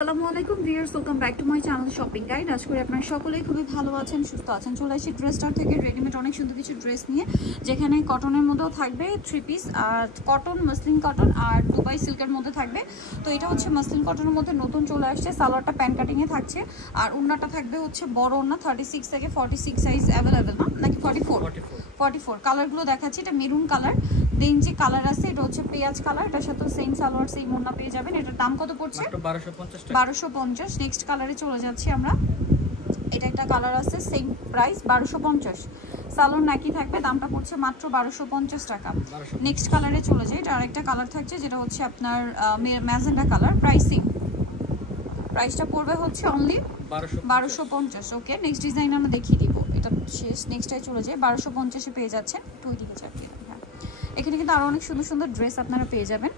আসসালামু আলাইকুম viewers, welcome back to my channel shopping guide. আশা করি আপনারা সকলেই খুবই ভালো আছেন, সুস্থ আছেন। চলে আসি ড্রেস স্টার থেকে রেডিমেড অনেক সুন্দর কিছু ড্রেস নিয়ে, যেখানে কটনের মধ্যেও থাকবে 3 পিস, আর কটন, মসলিন কটন আর দুবাই সিল্কের মধ্যে থাকবে। তো এটা হচ্ছে মসলিন কটনের মধ্যে নতুন চলে আসছে। সালোয়ারটা প্যান কাটিংয়ে থাকছে, আর ওড়নাটা থাকবে হচ্ছে বড় ওড়না, 36 থেকে 46 সাইজ অ্যাভেলেবেল, না নাকি 44 কালারগুলো দেখাচ্ছি। এটা মেরুন কালার, দেন যে কালার আছে এটা হচ্ছে পেঁয়াজ কালার, এটার সাথে সেম সালোয়ার সেম ওড়না পেয়ে যাবেন। এটার দাম কত পড়ছে? 1250। নেক্সট কালারে চলে যাচ্ছি আমরা। এটা একটা কালার আছে, সেম প্রাইস 1250। সালোয়ার নাকি থাকবে, দামটা পড়ছে মাত্র 1250 টাকা। নেক্সট কালারে চলে যাই। এটা আরেকটা কালার থাকছে, যেটা হচ্ছে আপনার ম্যাজেন্ডা কালার। প্রাইসটা পড়বে হচ্ছে অনলি 1250। ওকে, নেক্সট ডিজাইন আমরা দেখিয়ে দিব, এটা শেষ। নেক্সটটাই চলে যাই। 1250-এ পেয়ে যাচ্ছেন। দুই দিকে চাপিয়ে দেন। হ্যাঁ, এখানে কিন্তু আরও অনেক সুন্দর সুন্দর ড্রেস আপনারা পেয়ে যাবেন।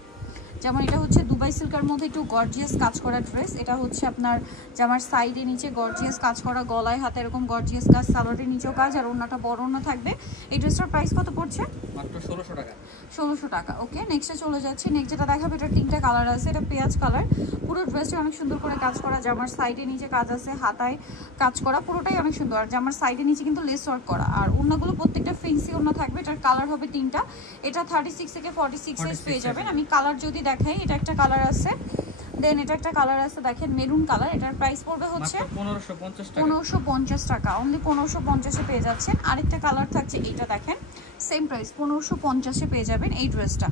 যেমন এটা হচ্ছে দুবাই সিল্কের মধ্যে একটু গর্জিয়াস কাজ করা ড্রেস। এটা হচ্ছে আপনার জামার সাইডে নিচে গর্জিয়াস কাজ করা, গলায় হাতে এরকম গর্জিয়াস কাজ, সালোয়ারের নিচেও কাজ, আর ওড়নাটা বড় ওড়না থাকবে। এই ড্রেসটার প্রাইস কত পড়ছে? মাত্র 1600 টাকা। 1600 টাকা। ওকে, নেক্সটে চলে যাচ্ছি। নেক্সট যেটা দেখাবো, এটার 3টা কালার আছে। এটা পেঁয়াজ কালার, পুরো ড্রেসটা অনেক সুন্দর করে কাজ করা, জামার সাইডে নিচে কাজ আছে, হাতায় কাজ করা, পুরোটাই অনেক সুন্দর। আর জামার সাইডে নিচে কিন্তু লেস ওয়ার্ক করা, আর ওড়নাগুলো প্রত্যেকটা ফেন্সি ওড়না থাকবে। এটার কালার হবে 3টা। এটা 36 থেকে 46 সাইজ পেয়ে যাবেন। আমি কালার যদি দেখাই, এটা একটা কালার আছে, দেন এটা একটা কালার আছে, দেখেন মেরুন কালার। এটার প্রাইস পড়বে হচ্ছে 1550 টাকা। অনলি 1550-এ পেয়ে যাচ্ছেন। আরেকটা কালার থাকছে, এইটা দেখেন, সেম প্রাইস 1550-এ পেয়ে যাবেন এই ড্রেসটা।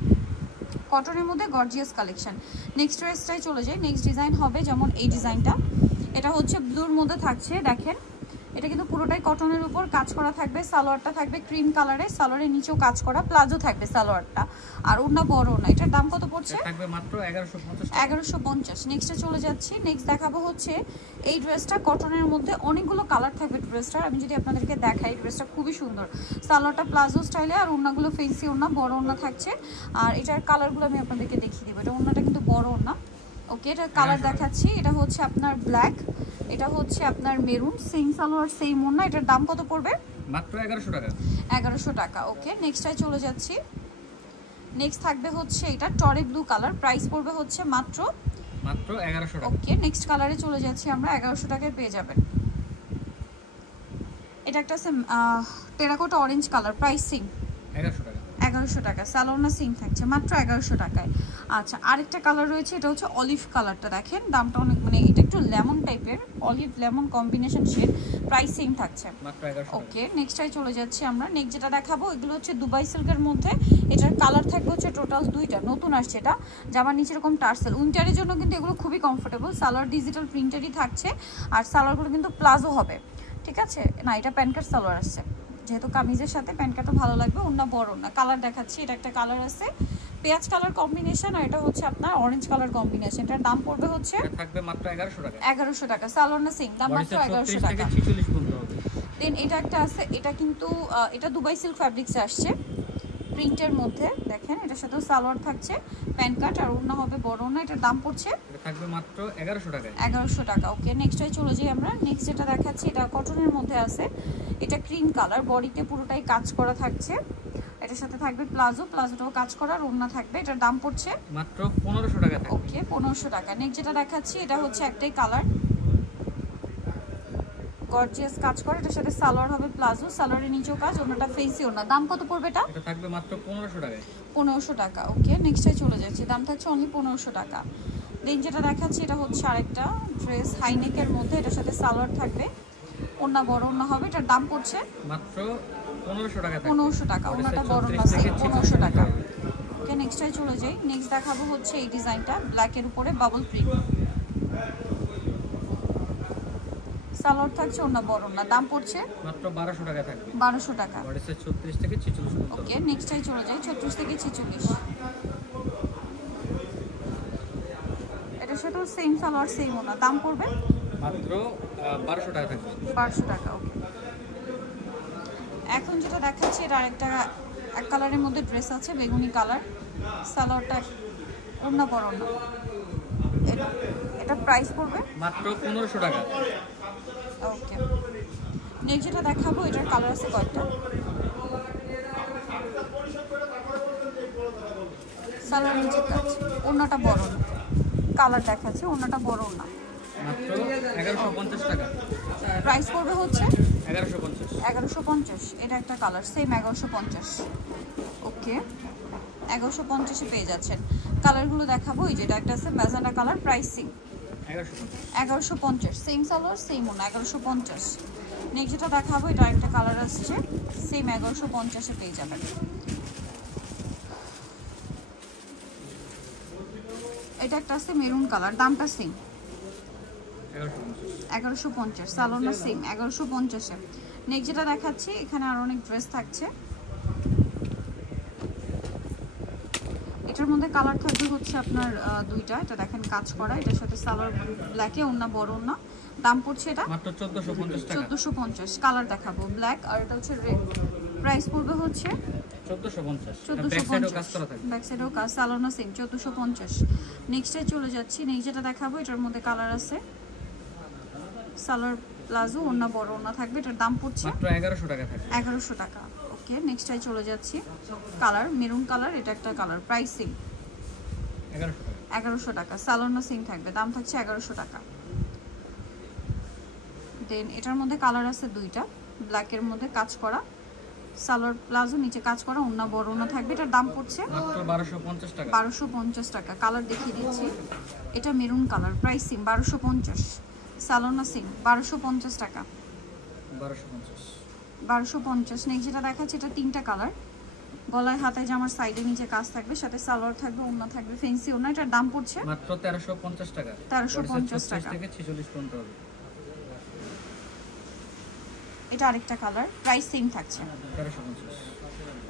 কটনের মধ্যে গর্জিয়াস কালেকশন। নেক্সট ড্রেসটাই চলে যায়। নেক্সট ডিজাইন হবে যেমন এই ডিজাইনটা, এটা হচ্ছে ব্লুর মধ্যে থাকছে। দেখেন, এটা কিন্তু পুরোটাই কটনের উপর কাজ করা থাকবে। সালোয়ারটা থাকবে ক্রিম কালারে, সালোয়ারের নিচেও কাজ করা, প্লাজো থাকবে সালোয়ারটা, আর ওড়না বড় ওড়না। এটার দাম কত পড়ছে? থাকবে মাত্র 1150। 1150। নেক্সটে চলে যাচ্ছি। নেক্সট দেখাবো হচ্ছে এই ড্রেসটা, কটনের মধ্যে অনেকগুলো কালার থাকবে ড্রেসটার। আমি যদি আপনাদেরকে দেখাই, ড্রেসটা খুবই সুন্দর। সালোয়ারটা প্লাজো স্টাইলে, আর ওড়নাগুলো ফেন্সি ওড়না, বড় ওড়না থাকছে। আর এটার কালারগুলো আমি আপনাদেরকে দেখিয়ে দেবো। এটা ওড়নাটা কিন্তু বড় ওড়না। ওকে, এটার কালার দেখাচ্ছি। এটা হচ্ছে আপনার ব্ল্যাক, এটা হচ্ছে আপনার মেরুন, সেম সালোয়ার সেম ওড়না। এটার দাম কত পড়বে? মাত্র 1100 টাকা। 1100 টাকা। ওকে, নেক্সটটাই চলে যাচ্ছি। নেক্সট থাকবে হচ্ছে এটা টরে ব্লু কালার, প্রাইস পড়বে হচ্ছে মাত্র 1100 টাকা। ওকে, নেক্সট কালারে চলে যাচ্ছি আমরা। 1100 টাকায় পেয়ে যাবেন। এটা একটা terracotta orange colour, price same 1100 টাকা। 1100 টাকা। সালোনা সিং থাকছে মাত্র 1100 টাকায়। আচ্ছা, আরেকটা কালার রয়েছে, এটা হচ্ছে অলিভ কালারটা। দেখেন দামটা অনেক, মানে এটা একটু লেমন টাইপের, olive lemon combination shade, price same থাকছে মাত্র 1100 টাকা। ওকে, নেক্সটটাই চলে যাচ্ছি আমরা। নেক্সট যেটা দেখাবো, এগুলো হচ্ছে দুবাই সিল্কের মধ্যে। এটার কালার থাকবে হচ্ছে টোটাল 2টা, নতুন আসছে এটা। জামার নিচে এরকম টার্সেল, উইন্টারের জন্য কিন্তু এগুলো খুবই কমফোর্টেবল। সালোয়ার ডিজিটাল প্রিন্টারই থাকছে, আর সালোয়ারগুলো কিন্তু প্লাজো হবে, ঠিক আছে? না, এটা প্যান্ট সালোয়ার আসছে, যেহেতু কামিজের সাথে প্যান্ট কাটও ভালো লাগবে। ওড়না বড় না। কালার দেখাচ্ছি, এটা একটা কালার আছে পেঁয়াজ কালার কম্বিনেশন, আর এটা হচ্ছে আপনার অরেঞ্জ কালার কম্বিনেশন। এটার দাম পড়বে হচ্ছে থাকবে মাত্র 1100 টাকা। 1100 টাকা। সালোয়ার না সেম দাম, মাত্র 1100 টাকা। 46 পর্যন্ত হবে। দেন এটা একটা আছে, এটা কিন্তু এটা দুবাই সিল্ক ফ্যাব্রিক্সে আসছে, প্রিন্টের মধ্যে। দেখেন, এটার সাথে সালোয়ার থাকছে, প্যান্ট কাট, আর ওড়না হবে বড় ওড়না। এটার দাম পড়ছে এটা থাকবে মাত্র 1100 টাকা। 1100 টাকা। ওকে, নেক্সটটাই চলে যাই আমরা। নেক্সট যেটা দেখাচ্ছি, এটা কটনের মধ্যে আছে। এটা ক্রিম কালার, বডিতে পুরোটাই কাজ করা থাকছে। এটার সাথে থাকবে প্লাজো, প্লাজোটাও কাজ করা, আর ওড়না থাকবে। এটার দাম পড়ছে মাত্র 1500 টাকা থাকবে। ওকে, 1500 টাকা। নেক্সট যেটা দেখাচ্ছি, এটা হচ্ছে একটাই কালার, গর্জিয়াস কাজ করে। এটার সাথে সালোয়ার হবে প্লাজো, সালোয়ারের নিচেও কাজ, ওড়নাটা ফেন্সি ওড়না। দাম কত পড়বে এটা? এটা থাকবে মাত্র 1500 টাকায়। 1500 টাকা। ওকে, নেক্সটে চলে যাচ্ছি। দাম থাকছে অনলি 1500 টাকা। দেন যেটা দেখাচ্ছি, এটা হচ্ছে আরেকটা ড্রেস হাইনেকের মধ্যে। এটার সাথে সালোয়ার থাকবে, ওড়না বড় ওড়না হবে। এটার দাম পড়ছে মাত্র 1500 টাকা। 1500 টাকা। ওড়নাটা বড় না, 1500 টাকা। ওকে, নেক্সটে চলে যাই। নেক্সট দেখাবো হচ্ছে এই ডিজাইনটা, ব্ল্যাকের উপরে বাবল প্রিন্ট, সালোয়ার থাকছে, ওড়না বড় ওড়না। দাম পড়ছে মাত্র 1200 টাকা থাকবে। 1200 টাকা। বডি সাইজ 36 থেকে 46 পর্যন্ত। ওকে, নেক্সটটাই চলে যাই। 36 থেকে 46। এটার সাথেও সেম সালোয়ার সেম ওড়না। দাম পড়বে মাত্র 1200 টাকা থাকবে। 1200 টাকা। ওকে, এখন যেটা দেখাচ্ছি, এটা আরেকটা এক কালারের মধ্যে ড্রেস আছে, বেগুনি কালার, সালোয়ারটা ওড়না বড় ওড়না। এটা প্রাইস পড়বে মাত্র 1500 টাকা। ওকে, নেক্সট যেটা দেখাবো, এটার কালার আছে কয়েকটা। সালোয়ার নিচে কাজ, ওড়নাটা বড় না, কালার দেখাচ্ছে, ওড়নাটা বড় না। মাত্র 1150 টাকা। প্রাইস পড়বে হচ্ছে 1150। 1150। এটা একটা কালার সেম 1150। ওকে 1150-এ পেয়ে যাচ্ছেন। কালারগুলো দেখাবো, এই যেটা একটা আছে magenta colour, pricing 1150। Same salwar same ওনা 1150। নেক্সট যেটা দেখাবো, এটা একটা কালার আসছে সেম 1150-এ পেয়ে যাবেন। এটা একটা আছে মেরুন কালার, দামটা সেম 1150। সালোয়ার সেম 1150-এ। নেক্সট যেটা দেখাচ্ছি, এখানে আরো অনেক ড্রেস থাকছে। এটার মধ্যে কালার থাকবে হচ্ছে আপনার দুইটা। এটা দেখেন কাজ করা, এটার সাথে সালোয়ার ব্ল্যাকে, ওন্না বড় ওন্না। দাম পড়ছে এটা মাত্র 1450 টাকা। 1450। কালার দেখাবো ব্ল্যাক আর এটা হচ্ছে রেড। প্রাইস পড়বে হচ্ছে 1450। 1450। ব্যাক সাইডেও কাজ করা থাকবে। ব্যাক সাইডেও কাজ, সালোয়ার সেম 1450। নেক্সটে চলে যাচ্ছি। নেক্সট যেটা দেখাবো, এটার মধ্যে কালার আছে, সালোয়ার প্লাজো, ওন্না বড় ওন্না থাকবে। এটার দাম পড়ছে মাত্র 1100 টাকা থাকবে। 1100 টাকা। ওকে নেক্সটে চলে যাচ্ছি। কালার মেরুন কালার, এটা একটা কালার, প্রাইসিং 1100 টাকা। 1100 টাকা। সালোয়ার সেম থাকবে, দাম থাকছে 1100 টাকা। দেন এটার মধ্যে কালার আছে দুইটা, ব্ল্যাকের মধ্যে কাজ করা, সালোয়ার প্লাজো, নিচে কাজ করা, ওন্না বড় ওন্না থাকবে। এটার দাম পড়ছে মাত্র 1250 টাকা। 1250 টাকা। কালার দেখিয়ে দিচ্ছি, এটা maroon colour, pricing 1250। Salwar same 1250 টাকা। 1250। 1250। নেক্সট যেটা দেখাচ্ছে, এটা তিনটা কালার, গলায় হাতায় জামার সাইডে নিচে কাজ থাকবে, সাথে সালোয়ার থাকবে, ওন্না থাকবে, ফেন্সি ওন্না। এটার দাম পড়ছে মাত্র 1350 টাকা। 1350 টাকা। 36 থেকে 46 পর্যন্ত হবে। এটা আরেকটা কালার, প্রাইস সেম থাকছে 1350।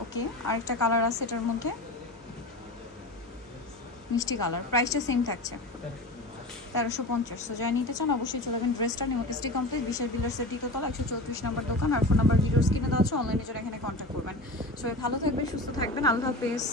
ওকে আরেকটা কালার আছে এটার মধ্যে, মিষ্টি কালার, প্রাইসটা সেম থাকছে 1350। সো যাই নিতে চান অবশ্যই চলে যাবেন ড্রেসটা নিউটিস্টি কমপ্লিট বিশাল ডিলার্সের দ্বিতীয়তলা 134 নম্বর দোকান। আর ফোন নাম্বার ভিডিওস কিনে দেওয়া আছে, অনলাইনে যারা এখানে কন্ট্যাক্ট করবেন। সবাই ভালো থাকবেন, সুস্থ থাকবেন, আল্লাহ হাফেজ।